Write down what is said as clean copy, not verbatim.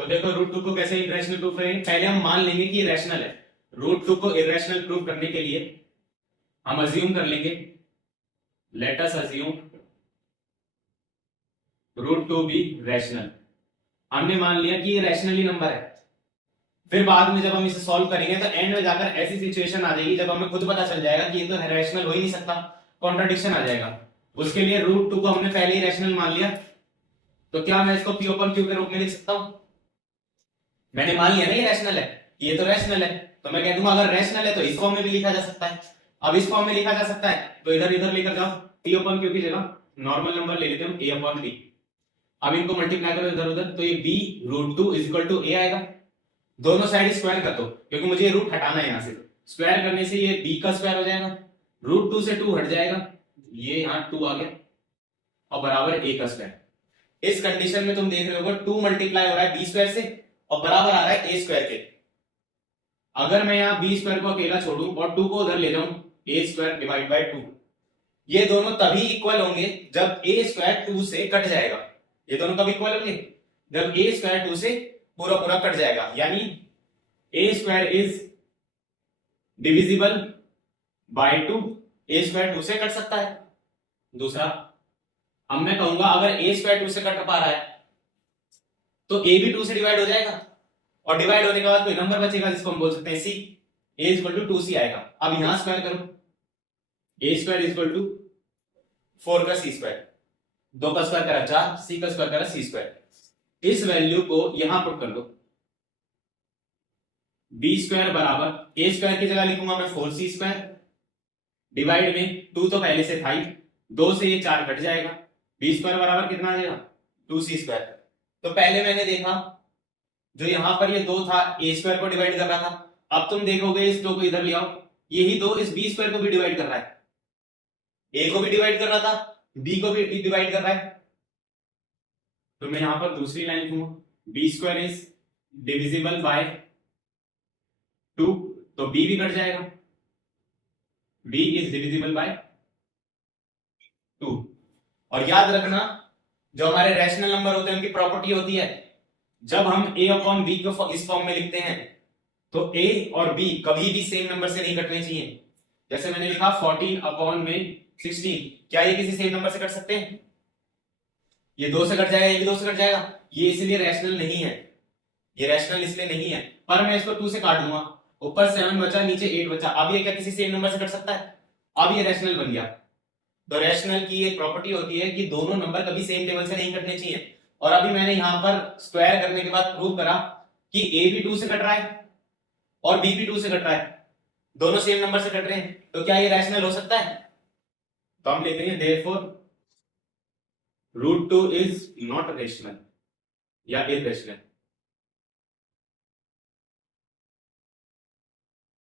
तो देखो root two को कैसे इरेशनल प्रूफ करेंगे, पहले हम मान लेंगे कि इरेशनल है। रूट टू को इरेशनल प्रूफ करने के लिए हम अज्यूम कर लेंगे, let us assume root two be rational. हमने मान लिया कि ये रैशनली नंबर है। फिर बाद में जब हम इसे सॉल्व करेंगे तो एंड में जाकर ऐसी सिचुएशन आ जाएगी जब हमें खुद पता चल जाएगा कि ये तो रैशनल हो ही नहीं सकता, कॉन्ट्राडिक्शन आ जाएगा। उसके लिए रूट टू को हमने पहले ही रैशनल मान लिया, तो क्या मैं इसको पी ओपन क्यू के रूप में लिख सकता हूं? मैंने मान लिया ना ये रैशनल है, ये तो रैशनल है, तो मैं कह दूंगा अगर रैशनल है तो इस फॉर्म में भी लिखा जा सकता है। अब इस फॉर्म में लिखा जा सकता है तो इधर इधर लेकर जाओ, पी ओपन क्यू की जगह नॉर्मल नंबर ले लेते हैं ए अपॉन बी। अब इनको मल्टीप्लाई करो इधर उधर, तो ये b root two is equal to A आएगा। दोनों साइड स्क्वायर कर दो क्योंकि मुझे ये रूट हटाना है, यहां से स्क्वायर करने से ये b का स्क्वायर हो जाएगा, रूट टू से 2 हट जाएगा, ये यहां 2 आ गया और बराबर a का स्क्वायर। इस कंडीशन में तुम देख रहे हो 2 मल्टीप्लाई हो रहा है b स्क्वायर से और बराबर आ रहा है a स्क्वायर के। अगर मैं यहां b स्क्वायर को अकेला छोड़ू और 2 को उधर ले जाऊं, a स्क्वायर डिवाइड बाय 2, ये दोनों तभी इक्वल होंगे जब a स्क्वायर 2 से कट जाएगा। ये दोनों कब इक्वल होंगे? जब a स्क्वायर 2 से पूरा पूरा कट जाएगा, यानी a square is divisible by 2, a square 2 से कट सकता है। दूसरा, अब मैं कहूंगा अगर a स्क्वायर 2 से कट पा रहा है तो a भी 2 से डिवाइड हो जाएगा और डिवाइड होने के बाद कोई नंबर बचेगा जिसको हम बोल सकते हैं c, a equal to 2c आएगा। अब यहां स्क्वायर करो, a स्क्वायर इक्वल टू 4 का c स्क्वायर, 2 का स्क्वायर करा 4, c का स्क्वायर करा c स्क्वायर। इस वैल्यू को यहां पुट कर दो, b स्क्वायर बराबर a स्क्वायर की जगह लिखूंगा मैं 4c स्क्वायर डिवाइड में 2 तो पहले से था ही, 2 से ये 4 कट जाएगा, b स्क्वायर बराबर कितना आ जाएगा 2c स्क्वायर। तो पहले मैंने देखा जो यहां पर ये 2 था a स्क्वायर को डिवाइड कर रहा था, अब तुम देखोगे इस 2 को इधर ले आओ, यही 2 इस b स्क्वायर को भी डिवाइड कर रहा है, a को भी डिवाइड कर रहा था, b को भी डिवाइड कर रहा है। तो मैं यहां पर दूसरी लाइन लिखूंगा, b square is divisible by 2, तो b भी कट जाएगा, b इज डिविजिबल बाय 2। और याद रखना जो हमारे रैशनल नंबर होते हैं उनकी प्रॉपर्टी होती है, जब हम a अपॉन b को इस फॉर्म में लिखते हैं तो a और b कभी भी सेम नंबर से नहीं कटने चाहिए। जैसे मैंने लिखा 14 अपॉन में 16, क्या ये किसी सेम नंबर से कट सकते हैं? ये 2 से कट जाएगा, ये भी 2 से कट जाएगा, ये इसलिए रैशनल नहीं है, ये रैशनल इसलिए नहीं है। पर मैं इसको 2 से काट दूंगा, ऊपर 7 बचा नीचे 8 बचा, अब ये क्या किसी सेम नंबर से कट सकता है? अब ये रैशनल बन गया। तो रैशनल की एक प्रॉपर्टी होती है कि दोनों नंबर कभी सेम टेबल से नहीं कटने चाहिए। और अभी मैंने यहां पर स्क्वायर करने के बाद प्रूव करा कि a भी 2 से कट रहा है और b भी 2 से कट रहा है, दोनों सेम नंबर से कट रहे हैं, तो क्या ये रैशनल हो सकता है? तो हम लिखेंगे therefore root 2 is not rational या इररेशनल।